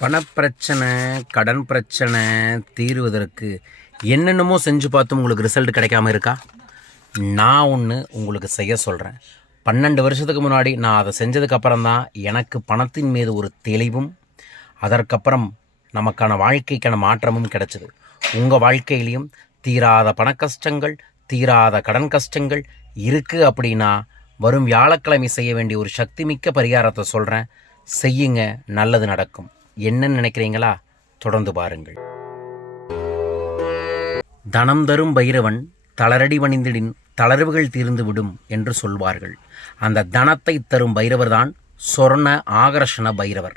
பணப்பிரச்சனை கடன் பிரச்சனை தீருவதற்கு என்னென்னமோ செஞ்சு பார்த்தும் உங்களுக்கு ரிசல்ட் கிடைக்காம இருக்கா? நான் ஒன்று உங்களுக்கு செய்ய சொல்கிறேன் பன்னெண்டு வருஷத்துக்கு முன்னாடி நான் அதை செஞ்சதுக்கப்புறம் தான் எனக்கு பணத்தின் மீது ஒரு தெளிவும் அதற்கப்புறம் நமக்கான வாழ்க்கைக்கான மாற்றமும் கிடைச்சது. உங்கள் வாழ்க்கையிலையும் தீராத பண கஷ்டங்கள் தீராத கடன் கஷ்டங்கள் இருக்குது அப்படின்னா வரும் வியாழக்கிழமை செய்ய வேண்டிய ஒரு சக்தி மிக்க பரிகாரத்தை சொல்கிறேன் செய்யுங்க நல்லது நடக்கும். என்ன நினைக்கிறீங்களா? தொடர்ந்து பாருங்கள். தனம் தரும் பைரவன் தளரடி வணிந்திடின் தளர்வுகள் தீர்ந்து விடும் என்று சொல்வார்கள். அந்த தனத்தை தரும் பைரவர்தான் சொர்ண ஆகர்ஷண பைரவர்.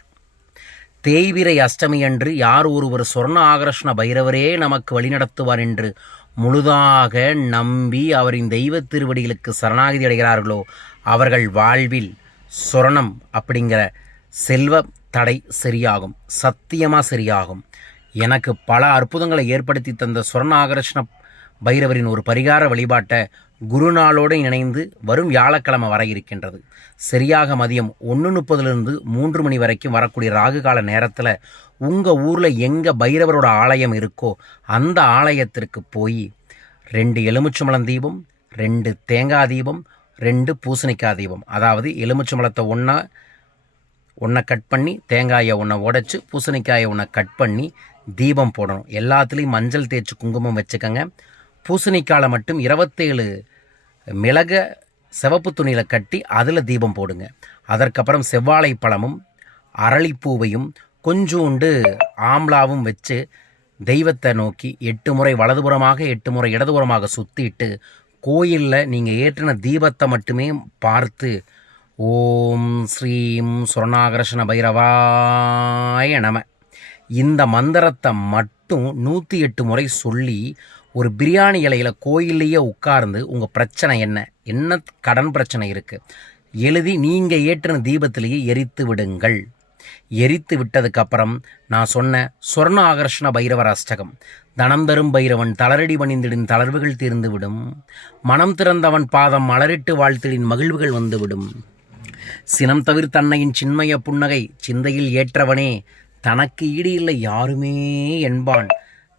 தேய்விரை அஷ்டமி அன்று யார் ஒருவர் சொர்ண ஆகர்ஷண பைரவரே நமக்கு வழிநடத்துவார் என்று முழுதாக நம்பி அவரின் தெய்வ திருவடிகளுக்கு சரணாகதி அடைகிறார்களோ அவர்கள் வாழ்வில் சொரணம் அப்படிங்கிற செல்வ தடை சரியாகும் சத்தியமாக சரியாகும். எனக்கு பல அற்புதங்களை ஏற்படுத்தி தந்த சொர்ண பைரவரின் ஒரு பரிகார வழிபாட்டை குருநாளோடு இணைந்து வரும் வியாழக்கிழமை வர இருக்கின்றது. சரியாக மதியம் ஒன்று முப்பதுலேருந்து மூன்று மணி வரைக்கும் வரக்கூடிய ராகு கால நேரத்தில் உங்கள் ஊரில் எங்கே பைரவரோட ஆலயம் இருக்கோ அந்த ஆலயத்திற்கு போய் ரெண்டு எலுமிச்சம்பழம் தீபம் ரெண்டு தேங்காய் தீபம் ரெண்டு பூசணிக்காய் தீபம். அதாவது எலுமிச்சம்பழத்தை ஒன்றா ஒன்றை கட் பண்ணி தேங்காயை ஒன்றை உடைச்சி பூசணிக்காயை ஒன்றை கட் பண்ணி தீபம் போடணும். எல்லாத்துலேயும் மஞ்சள் தேய்ச்சி குங்குமம் வச்சுக்கோங்க. பூசணிக்காயில் மட்டும் இருபத்தேழு மிளக சிவப்பு துணியில் கட்டி அதில் தீபம் போடுங்க. அதற்கப்புறம் செவ்வாழை பழமும் அரளிப்பூவையும் கொஞ்சோண்டு ஆம்லாவும் வச்சு தெய்வத்தை நோக்கி எட்டு முறை வலதுபுறமாக எட்டு முறை இடதுபுறமாக சுற்றிட்டு கோயிலில் நீங்கள் ஏற்றின தீபத்தை மட்டுமே பார்த்து ஓம் ஸ்ரீம் சுரணாகர்ஷண பைரவாய நம. இந்த மந்திரத்தை மட்டும் நூற்றி எட்டு முறை சொல்லி ஒரு பிரியாணி இலையில் கோயிலையே உட்கார்ந்து உங்கள் பிரச்சனை என்ன? என்ன கடன் பிரச்சனை இருக்குது எழுதி நீங்கள் ஏற்றின தீபத்திலேயே எரித்து விடுங்கள். எரித்து விட்டதுக்கப்புறம் நான் சொன்ன சொர்ண ஆகர்ஷண பைரவர் அஷ்டகம். தனம் தரும் பைரவன் தளரடி பணிந்திடின் தளர்வுகள் தீர்ந்துவிடும் மனம் திறந்தவன் பாதம் மலரிட்டு வாழ்த்திடின் மகிழ்வுகள் வந்துவிடும் சினம் தவிர் தன்னையின் சின்மய புன்னகை சிந்தையில் ஏற்றவனே தனக்கு ஈடு இல்லை யாருமே என்பான்.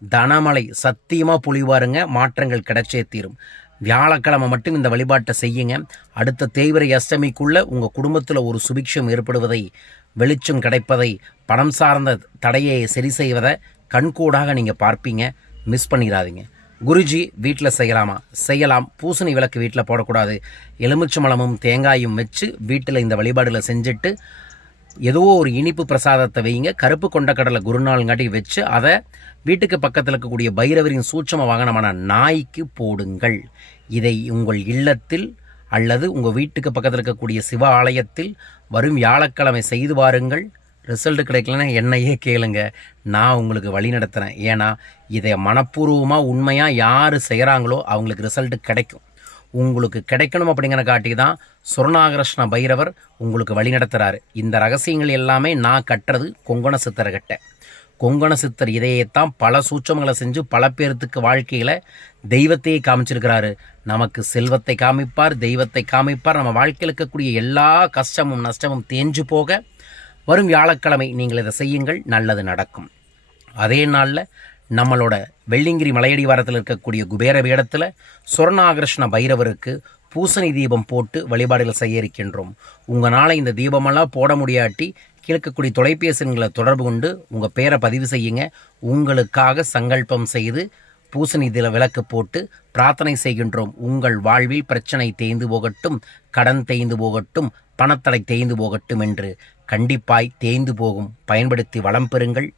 தனமலை சத்தியமாக புலிவாருங்க மாற்றங்கள் கிடைச்சே தீரும். வியாழக்கிழமை மட்டும் இந்த வழிபாட்டை செய்யுங்க. அடுத்த தேய்விரை அஷ்டமிக்குள்ளே உங்கள் குடும்பத்தில் ஒரு சுபிக்ஷம் ஏற்படுவதை வெளிச்சம் கிடைப்பதை பணம் சார்ந்த தடையை சரி செய்வதை கண்கூடாக நீங்கள் பார்ப்பீங்க. மிஸ் பண்ணிடாதீங்க. குருஜி வீட்டில் செய்யலாமா? செய்யலாம். பூசணி விளக்கு வீட்டில் போடக்கூடாது. எலுமிச்சம்பழமும் தேங்காயும் வச்சு வீட்டில் இந்த வழிபாடுகளை செஞ்சுட்டு ஏதோ ஒரு இனிப்பு பிரசாதத்தை வைங்க. கருப்பு கொண்டக்கடலை குருநாள்ங்காட்டி வச்சு அதை வீட்டுக்கு பக்கத்தில் இருக்கக்கூடிய பைரவரின் சூட்சம வாகனமான நாய்க்கு போடுங்கள். இதை உங்கள் இல்லத்தில் அல்லது உங்கள் வீட்டுக்கு பக்கத்தில் இருக்கக்கூடிய சிவ ஆலயத்தில் வரும் வியாழக்கிழமை செய்து வாருங்கள். ரிசல்ட் கிடைக்கலன்னா என்னையே கேளுங்க. நான் உங்களுக்கு வழி நடத்துகிறேன் ஏன்னா இதை மனப்பூர்வமாக உண்மையாக யார் செய்கிறாங்களோ அவங்களுக்கு ரிசல்ட் கிடைக்கும். உங்களுக்கு கிடைக்கணும் அப்படிங்கிற காட்டி தான் சுரணாகிருஷ்ண பைரவர் உங்களுக்கு வழி நடத்துகிறாரு இந்த ரகசியங்கள் எல்லாமே நான் கட்டுறது கொங்கண சித்தர்கிட்ட. கொங்கண சித்தர் இதையத்தான் பல சூட்சமங்களை செஞ்சு பல பேர்த்துக்கு வாழ்க்கையில் தெய்வத்தையே காமிச்சிருக்கிறாரு. நமக்கு செல்வத்தை காமிப்பார் தெய்வத்தை காமிப்பார். நம்ம வாழ்க்கையில் இருக்கக்கூடிய எல்லா கஷ்டமும் நஷ்டமும் தேஞ்சு போக வரும் வியாழக்கிழமை நீங்கள் இதை செய்யுங்கள் நல்லது நடக்கும். அதே நாளில் நம்மளோட வெள்ளிங்கிரி மலையடிவாரத்தில் இருக்கக்கூடிய குபேர பீடத்தில் சுவர்ணாகிருஷ்ண பைரவருக்கு பூசணி தீபம் போட்டு வழிபாடுகள் செய்ய இருக்கின்றோம். உங்களால் இந்த தீபமெல்லாம் போட முடியாட்டி கீழ்க்கக்கூடிய தொலைபேசிகளை தொடர்பு கொண்டு உங்கள் பேரை பதிவு செய்யுங்க. உங்களுக்காக சங்கல்பம் செய்து பூசணி இதில் விளக்கு போட்டு பிரார்த்தனை செய்கின்றோம். உங்கள் வாழ்வில் பிரச்சனை தேய்ந்து போகட்டும் கடன் தேய்ந்து போகட்டும் பணத்தடை தேய்ந்து போகட்டும் என்று கண்டிப்பாய் தேய்ந்து போகும் பயன்படுத்தி வளம் பெறுங்கள்.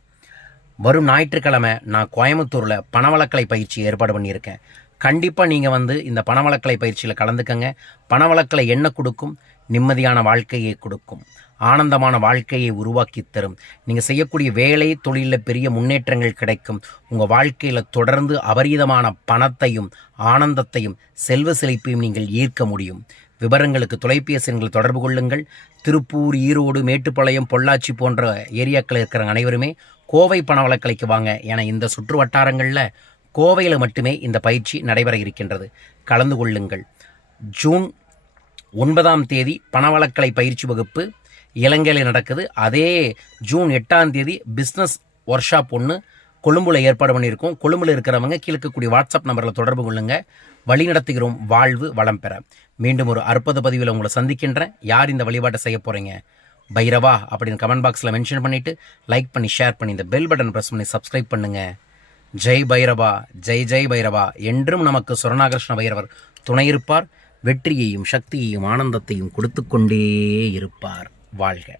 வரும் ஞாயிற்றுக்கிழமை நான் கோயம்புத்தூரில் பணவளக்கலை பயிற்சி ஏற்பாடு பண்ணியிருக்கேன். கண்டிப்பாக நீங்கள் வந்து இந்த பணவளக்கலை பயிற்சியில் கலந்துக்கங்க. பணவளக்கலை என்ன கொடுக்கும்? நிம்மதியான வாழ்க்கையை கொடுக்கும். ஆனந்தமான வாழ்க்கையை உருவாக்கி தரும். நீங்கள் செய்யக்கூடிய வேலை தொழிலில் பெரிய முன்னேற்றங்கள் கிடைக்கும். உங்கள் வாழ்க்கையில் தொடர்ந்து அபரீதமான பணத்தையும் ஆனந்தத்தையும் செல்வ செழிப்பையும் நீங்கள் ஈர்க்க முடியும். விவரங்களுக்கு தொலைபேசி எண்கள் தொடர்பு கொள்ளுங்கள். திருப்பூர் ஈரோடு மேட்டுப்பாளையம் பொள்ளாச்சி போன்ற ஏரியாக்களில் இருக்கிற அனைவருமே கோவை பணவளக்கலைக்கு வாங்க. என இந்த சுற்று வட்டாரங்களில் கோவையில் மட்டுமே இந்த பயிற்சி நடைபெற இருக்கின்றது. கலந்து கொள்ளுங்கள். ஜூன் ஒன்பதாம் தேதி பணவளக்கலை பயிற்சி வகுப்பு இலங்கையில் நடக்குது. அதே ஜூன் எட்டாம் தேதி பிஸ்னஸ் ஒர்க் ஷாப் ஒன்று கொழும்புல ஏற்பாடு பண்ணியிருக்கோம். கொழும்புல இருக்கிறவங்க கீழக்கக்கூடிய வாட்ஸ்அப் நம்பரில் தொடர்பு கொள்ளுங்க. வழி நடத்துகிறோம். வாழ்வு வளம் பெற. மீண்டும் ஒரு அற்புத பதிவில் உங்களை சந்திக்கின்றேன். யார் இந்த வழிபாட்டை செய்ய போகிறீங்க பைரவா அப்படின்னு கமெண்ட் பாக்ஸில் மென்ஷன் பண்ணிவிட்டு லைக் பண்ணி ஷேர் பண்ணி இந்த பெல் பட்டன் ப்ரெஸ் பண்ணி சப்ஸ்கிரைப் பண்ணுங்க. ஜெய் பைரவா ஜெய் ஜெய் பைரவா என்றும் நமக்கு சுரணாகிருஷ்ண பைரவர் துணை இருப்பார். வெற்றியையும் சக்தியையும் ஆனந்தத்தையும் கொடுத்து கொண்டே இருப்பார். வாழ்க.